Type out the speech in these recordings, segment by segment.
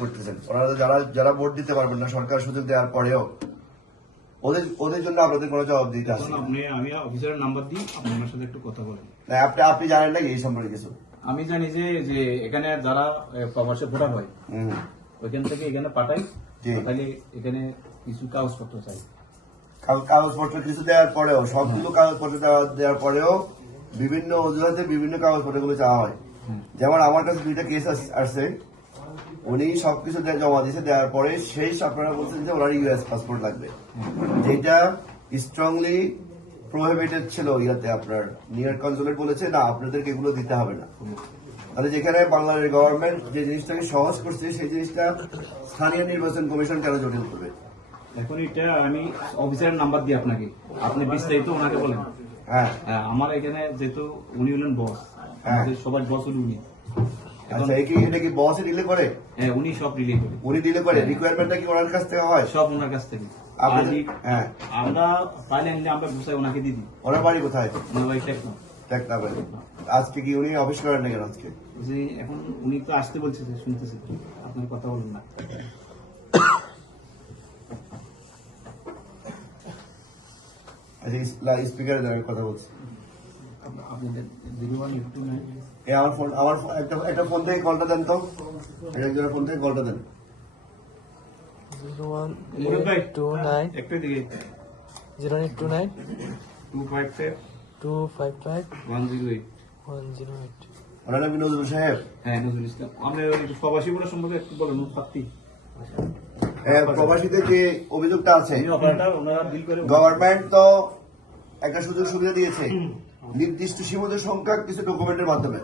করতেছেন। ওনারা যারা যারা ভোট দিতে পারবেন না সরকার সুযোগ দেওয়ার পরেও ওদের জন্য আপনাদের কোনো জবাবদিহিতা আছে? আমি অফিসারের নাম্বার দিই, আপনার সাথে একটু কথা বলেন। আপনি জানেন নাকি এই সম্পর্কে কিছু? আমি জানি যে এখানে যারা প্রবাসে ভোটার হয় ওইখান থেকে এখানে পাঠাই, তাহলে এখানে কিছু কাগজপত্র চাই। কাগজপত্র কিছু দেওয়ার পরেও, সবগুলো কাগজপত্র দেওয়ার পরেও বিভিন্ন অজুহাতে বিভিন্ন কাগজপত্র গুলো চাওয়া হয়। যেমন আমার কাছে 2টা কেস আসছে, উনি সবকিছু জমা দিয়েছে, দেওয়ার পরে সেই আপনারা বলছেন যে ওনার ইউএস পাসপোর্ট লাগবে, যেটা স্ট্রংলি প্রোহিবিটেড ছিল। ইয়াতে আপনার নিয়ার কনসুলেট বলেছে না, আপনাদেরকে এগুলো দিতে হবে না। তাহলে যেখানে বাংলাদেশ গভর্নমেন্ট যে জিনিসটাকে সহজ করছে সেই জিনিসটা স্থানীয় নির্বাচন কমিশন কেন জটিল করবে? এখন এটা আমি অফিসারের নাম্বার দিই আপনাকে, আপনি বিস্তারিত ওনাকে বলেন। হ্যাঁ, আমার এখানে যেহেতু উনি হলেন বস, সবার বস হল উনি। আচ্ছা, এটা কি বসে ডিলে করে? হ্যাঁ, উনি সব রিলে করে। উনি ডিলে করে? রিকোয়ারমেন্টটা কি ওনার কাছ থেকে হয়? সব ওনার কাছ থেকে। হ্যাঁ, আমরা পাইলে আমরা বুঝাই ওনাকে দিদি। ওনার বাড়ি কোথায়? ওনার বাড়ি টেকনা। আজকে কি উনি অফিস করেন না কেন আজকে? এখন উনি তো আসতে বলছে, শুনতেছে, আপনার কথা বলুন না। আচ্ছা, স্পিকারে দাঁড়িয়ে কথা বলছি। আমার একটা ফোন থেকে কলটা দেন তো, একজনের ফোন থেকে কলটা দেন। 01829 একটু দিকে 089 255 255 108। 108। ওনার নাম নজরুল সাহেব? হ্যাঁ, নজরুল ইসলাম। আমরা প্রবাসী বলে সম্পর্কে একটু বলেন। প্রবাসীদের যে অভিযোগটা আছে, গভর্নমেন্ট তো একটা সুযোগ সুবিধা দিয়েছে নির্দিষ্ট সীমিত সংখ্যক কিছু ডকুমেন্টের মাধ্যমে,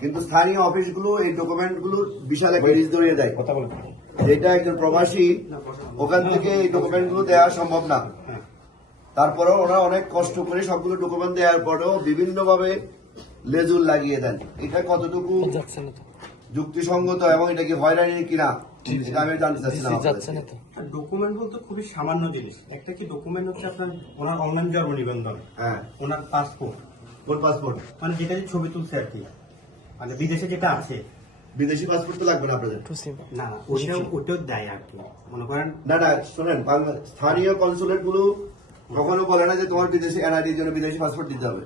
কিন্তু স্থানীয় অফিসগুলো এই ডকুমেন্টগুলো বিশাল একটা রিস্ক ধরিয়ে দেয়। কথা বলেন। যেটা একজন প্রবাসী ওখান থেকে এই ডকুমেন্টগুলো দেওয়া সম্ভব না। তারপরেও ওরা অনেক কষ্ট করে সবগুলো ডকুমেন্ট দেওয়ার পরেও বিভিন্নভাবে লেজুল লাগিয়ে দেন। এটা কতটুকু যুক্তিসঙ্গত এবং এটা কি হয়রানি কিনা এটা আমি জানতে চাচ্ছিলাম। ডকুমেন্ট বলতে খুবই সামান্য জিনিস। একটা কি ডকুমেন্ট হচ্ছে আপনার ওনার অনলাইন জন্ম নিবন্ধন, হ্যাঁ, ওনার পাসপোর্ট। কোন পাসপোর্ট? মানে যেটা ছবি তুলছে আর কি, মানে বিদেশে যেটা আছে। বিদেশি পাসপোর্ট তো লাগবে না আপনাদের? না, ওটাও দেয় আর কি, মনে করেন। না শোনেন, স্থানীয় কনসুলেট গুলো কখনো বলে না যে তোমার বিদেশি এনআইডির জন্য বিদেশি পাসপোর্ট দিতে হবে।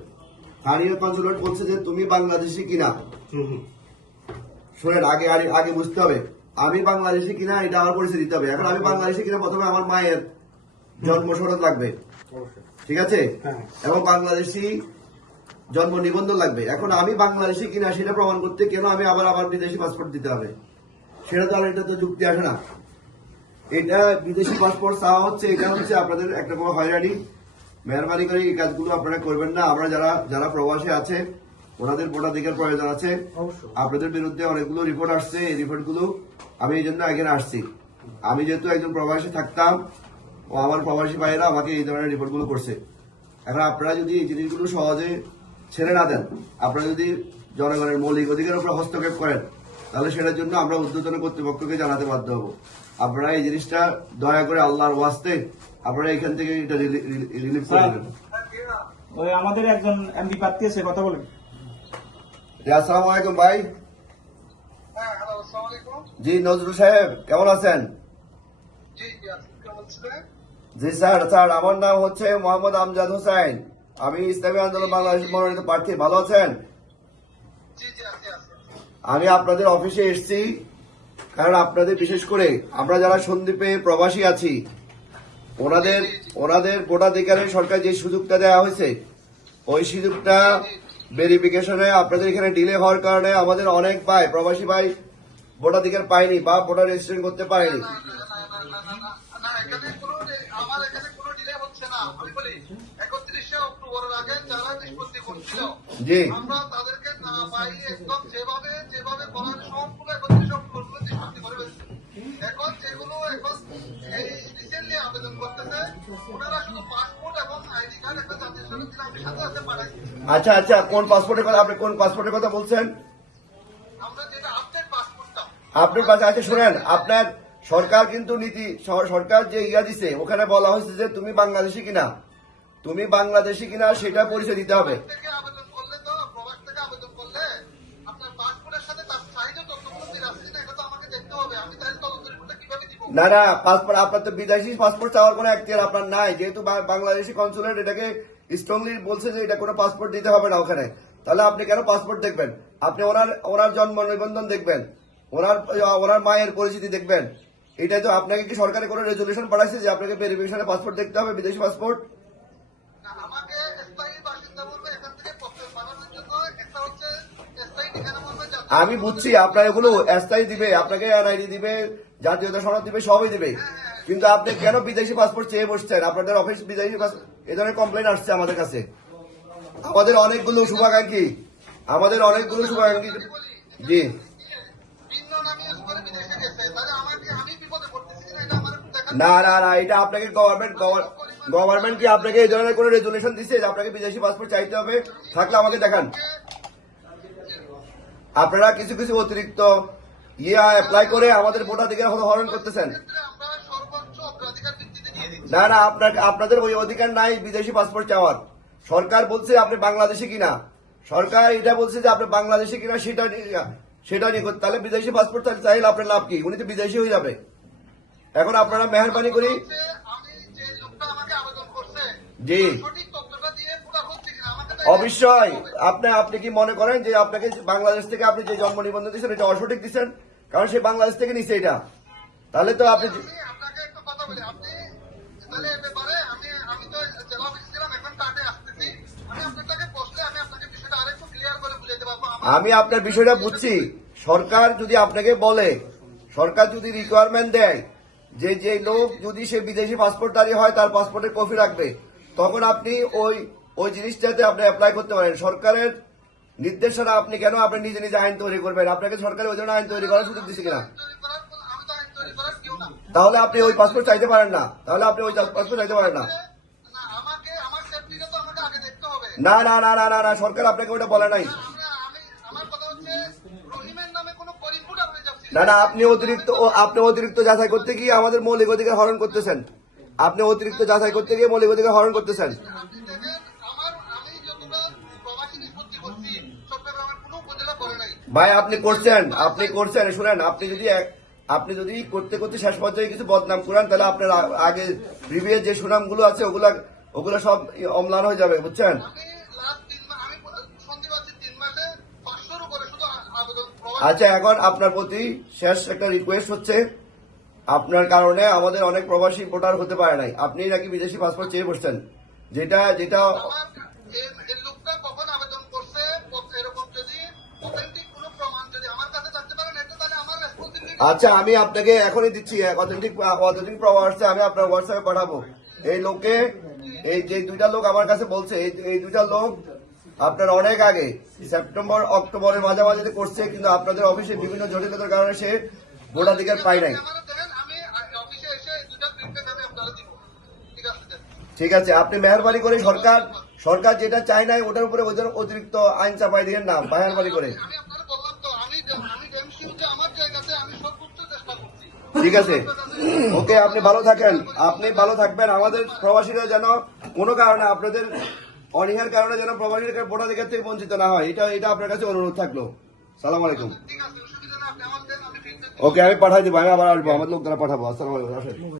স্থানীয় কনসুলেট বলছে যে তুমি বাংলাদেশি কিনা। শোনেন, আগে বুঝতে হবে আমি বাংলাদেশি কিনা, এটা আমার পরিচয় দিতে হবে। এখন আমি বাংলাদেশি কিনা, প্রথমে আমার মায়ের জন্ম সনদ লাগবে, ঠিক আছে, এবং বাংলাদেশি জন্ম নিবন্ধন লাগবে। এখন আমি বাংলাদেশি কিনা সেটা প্রমাণ করতে কেন আমি আবার বিদেশি পাসপোর্ট দিতে হবে? সেটা তো আর এটা তো যুক্তি আসে না। এটা বিদেশি পাসপোর্ট চাওয়া হচ্ছে, এটা হচ্ছে আপনাদের একটা কোনো হয়রানি। মেহরবানি করে এই কাজগুলো আপনারা করবেন না। আমরা যারা প্রবাসী আছে ওনাদের ভোটাধিকার প্রয়োজন আছে। আপনাদের বিরুদ্ধে অনেকগুলো রিপোর্ট আসছে, এই রিপোর্টগুলো আমি এই জন্য এখানে আসছি। আমি যেহেতু একজন প্রবাসী থাকতাম, ও আমার প্রবাসী ভাইয়েরা আমাকে এই ধরনের রিপোর্টগুলো করছে। এখন আপনারা যদি এই জিনিসগুলো সহজে ছেড়ে না দেন, আপনারা যদি জনগণের মৌলিক অধিকারের উপর হস্তক্ষেপ করেন, তাহলে সেটার জন্য আমরা ঊর্ধ্বতন কর্তৃপক্ষকে জানাতে বাধ্য হব। আপনারা এই জিনিসটা দয়া করে আল্লাহর ওয়াস্তে আপনারা এখান থেকে এটা রিলিফ করে দেবেন। ওই আমাদের একজন এমডি প্রার্থী আছে, কথা বলেন। আসসালামু আলাইকুম ভাই। জি নজরুল সাহেব, কেমন আছেন? জি স্যার, আমার নাম হচ্ছে মোহাম্মদ আমজাদ হোসেন। আমি ইসলামী আন্দোলন বাংলাদেশ মনোনীত প্রার্থী। ভালো আছেন? আমি আপনাদের অফিসে এসেছি কারণ আপনাদের, বিশেষ করে আমরা যারা সন্দ্বীপে প্রবাসী আছি, ওনাদের ভোটাধিকারের সরকার যে সুযোগটা দেওয়া হয়েছে, ওই সুযোগটা ভেরিফিকেশনে আপনাদের এখানে ডিলে হওয়ার কারণে আমাদের অনেক ভাই, প্রবাসী ভাই ভোটাধিকার পায়নি বা ভোটার রেজিস্ট্রেশন করতে পারেনি। জি, আমরা তাদেরকে না পাই, একদম যেভাবে বলার সবগুলো নিষ্পত্তি করে ফেলছে। এখন যেগুলো এই রিসেন্টলি আবেদন করতেছে, ওনারা শুধু পাসপোর্ট এবং আইডি কার্ড একটা জাতীয় সনদ দিলে আমি সাথে পাঠাই। আচ্ছা, কোন পাসপোর্টের কথা আপনি কোন পাসপোর্টের কথা বলছেন? আমরা যেটা আপডেট পাসপোর্টটা আপনার কাছে আছে। শুনেন, আপনার সরকার কিন্তু সরকার যে দিছে, ওখানে বলা হয়েছে যে তুমি বাংলাদেশি কিনা সেটা পরিচয় দিতে হবে। আবেদন করলে তো প্রবাস থেকে আবেদন করলে আপনার পাসপোর্টের সাথে তার চাহিদা তথ্যগুলো আছে, এটা তো আমাকে দেখতে দেখতে হবে, আমি তাহলে তদন্ত রিপোর্টটা কিভাবে দিব? না না, পাসপোর্ট আপনার তো বিদেশি পাসপোর্ট চাওয়ার কোনো এখতিয়ার আপনার নাই, যেহেতু বাংলাদেশি কনসুলেট এটাকে স্ট্রংলি বলছে যে এটা কোনো পাসপোর্ট দিতে হবে না ওখানে। তাহলে আপনি কেন পাসপোর্ট দেখবেন? আপনি ওনার জন্ম নিবন্ধন দেখবেন, ওনার মায়ের পরিচিতি দেখবেন। এটাই তো। আপনাকে কি সরকারে কোনো রেজলিউশন পাঠাইছে যে আপনাকে ভেরিফিকেশনে পাসপোর্ট দেখতে হবে, বিদেশি পাসপোর্ট? না, আমাকে স্থায়ী বাসিন্দা বলবে, এখান থেকে প্রস্তাব বানানোর জন্য একটা হচ্ছে স্থায়ী ঠিকানা বলবে। আমি বুঝছি আপনার এগুলো এসআই দিবে, আপনাকে এনআইডি দিবে, জাতীয়তা সনদ দিবে, সবই দিবে, কিন্তু আপনি কেন বিদেশি পাসপোর্ট চেয়ে বসছেন? আপনাদের অফিস বিদেশি পাসপোর্ট, এ ধরনের কমপ্লেন আসছে আমাদের কাছে। আমাদের অনেকগুলো শুভাকাঙ্ক্ষী জি। ভিন্ন নামে ইউজ করে বিদেশে গেছে, তাহলে আমি বিপদে পড়তেছি কিনা এটা আমার দেখা। না না না, এটা আপনাকে গভর্নমেন্ট কি আপনাকে এই ধরনের কোনো রেজুলেশন দিচ্ছে যে আপনাকে বিদেশি পাসপোর্ট চাইতে হবে? থাকলে আমাকে দেখান। আপনারা কিছু কিছু অতিরিক্ত অ্যাপ্লাই করে আমাদের ভোটাধিকার হরণ করতেছেন। আমরা সর্বোচ্চ অগ্রাধিকার ভিত্তিতে দিয়ে দিচ্ছি। না না, আপনাদের ওই অধিকার নাই বিদেশি পাসপোর্ট চাওয়ার। সরকার বলছে আপনি বাংলাদেশি কিনা, সরকার এটা বলছে যে আপনি বাংলাদেশি কিনা সেটা নিয়ে করতে। তাহলে বিদেশি পাসপোর্ট চাইলে আপনার লাভ কি? উনি তো বিদেশি হয়ে যাবে। এখন আপনারা মেহরবানি করি, আমি যে লোকটা আমাকে আবেদন করছে, জি সঠিক তথ্যটা দিয়ে পুরো হচ্ছে কিনা আমাকে তো অবশ্যই। আপনি কি মনে করেন যে আপনাকে বাংলাদেশ থেকে আপনি যে জন্ম নিবন্ধন দিচ্ছেন এটা অসঠিক দিচ্ছেন? কারণ সে বাংলাদেশ থেকে নিচ্ছে এটা। তাহলে তো আপনি আমি আপনাকে একটা কথা বলি, আপনি তাহলে এ ব্যাপারে আমি তো জেলা অফিসে ছিলাম, এখন কার্ডে আসতেছি, আমি আপনাকে বসলে আমি আপনাকে বিষয়টা আরেকটু ক্লিয়ার করে বুঝাইতে পারবো। আমি আপনার বিষয়টা বুঝছি। সরকার যদি আপনাকে বলে, সরকার যদি রিকোয়ারমেন্ট দেয় যে লোক যদি সে বিদেশি পাসপোর্টধারী হয় তার পাসপোর্টের কপি রাখবে, তখন আপনি ওই জিনিসটাতে আপনি অ্যাপ্লাই করতে পারেন। সরকারের নির্দেশনা আপনি কেন আপনি নিজে নিজে আইন তৈরি করবেন? আপনাকে সরকার ওই ধরনের আইন তৈরি করার সুযোগ দিচ্ছে কিনা? আমি তো আইন তৈরি করার কেউ না। তাহলে আপনি ওই পাসপোর্ট চাইতে পারেন না, তাহলে আপনি ওই পাসপোর্ট চাইতে পারেন না। না, আমার সেফটিটা তো আমাকে আগে দেখতে হবে। না না না না না না, সরকার আপনাকে ওটা বলে নাই। আমার কথা হচ্ছে রহিমের নামে কোনো করিমপুটা হয়ে যাচ্ছে। না না, আপনি অতিরিক্ত যাচাই করতে গিয়ে আমাদের মৌলিক অধিকার হরণ করতেছেন। আপনি অতিরিক্ত যাচাই করতে গিয়ে মৌলিক অধিকার হরণ করতেছেন। আপনি দেখেন, আমি যতটা প্রবাসী নিষ্পত্তি করছি, চট্টগ্রামের কোনো উপজেলা করে নাই। ভাই আপনি করছেন শুনেন, আপনি যদি করতে করতে শেষ পর্যায়ে কিছু বদনাম করেন, তাহলে আপনার আগে প্রিভিয়াস যে সুনামগুলো আছে ওগুলো সব অম্লান হয়ে যাবে, বুঝছেন? আমি লাস্ট 3 মাস, আমি শুনতে পাচ্ছি 3 মাসে 500-র উপরে শুধু আবেদন আচ্ছা, এখন আপনার প্রতি শেষ একটা রিকোয়েস্ট হচ্ছে, আপনার কারণে আমাদের অনেক প্রবাসী ভোটার হতে পারে নাই। আপনি নাকি বিদেশি পাসপোর্ট চেয়ে বসছেন, যেটা আমার এই লোকটা কখন আবেদন করছে, এরকম যদি অথেন্টিক কোনো প্রমাণ যদি আমার কাছে থাকতে পারেন, এটা তাহলে আমার রেসপন্সিবিলিটি। আচ্ছা, আমি আপনাকে এখনই দিচ্ছি অথেন্টিক প্রমাণ আছে, আমি আপনার হোয়াটসঅ্যাপে পাঠাবো। এই যে দুইটা লোক আমার কাছে বলছে, এই দুইটা লোক আপনার অনেক আগে সেপ্টেম্বর অক্টোবরের মাঝামাঝিতে করছে, কিন্তু আপনাদের অফিসে বিভিন্ন জটিলতার কারণে সে ভোটাধিকার পায় নাই। আমি অফিসে এসে দুটা প্রিন্টেড আমি আপনারা দিব। ঠিক আছে স্যার। ঠিক আছে, আপনি মেহরবানি করে সরকার যেটা চায় নাই ওটার উপরে অতিরিক্ত আইন চাপাই দিবেন না, মেহরবানি করে। আমি আপনারা বললাম তো, আমি ডেমসিউ যে আমার জায়গাতে আমি সর্বোচ্চ চেষ্টা করছি। ঠিক আছে, ওকে, আপনি ভালো থাকবেন। আমাদের প্রবাসীরা যেন কোনো কারণে আপনাদের অনীহার কারণে যেন প্রবাসীদের ভোটাধিকার থেকে বঞ্চিত না হয়, এটা আপনার কাছে অনুরোধ থাকলো। সালাম আলাইকুম। ঠিক আছে, অসুবিধা নেই, আপনি আমার দেন, আমি প্রিন্টেড ওকে, আমি পাঠাই দিব, আমি আবার আসবো, আমাদের লোক দ্বারা পাঠাবো। আসসালামু আলাইকুম।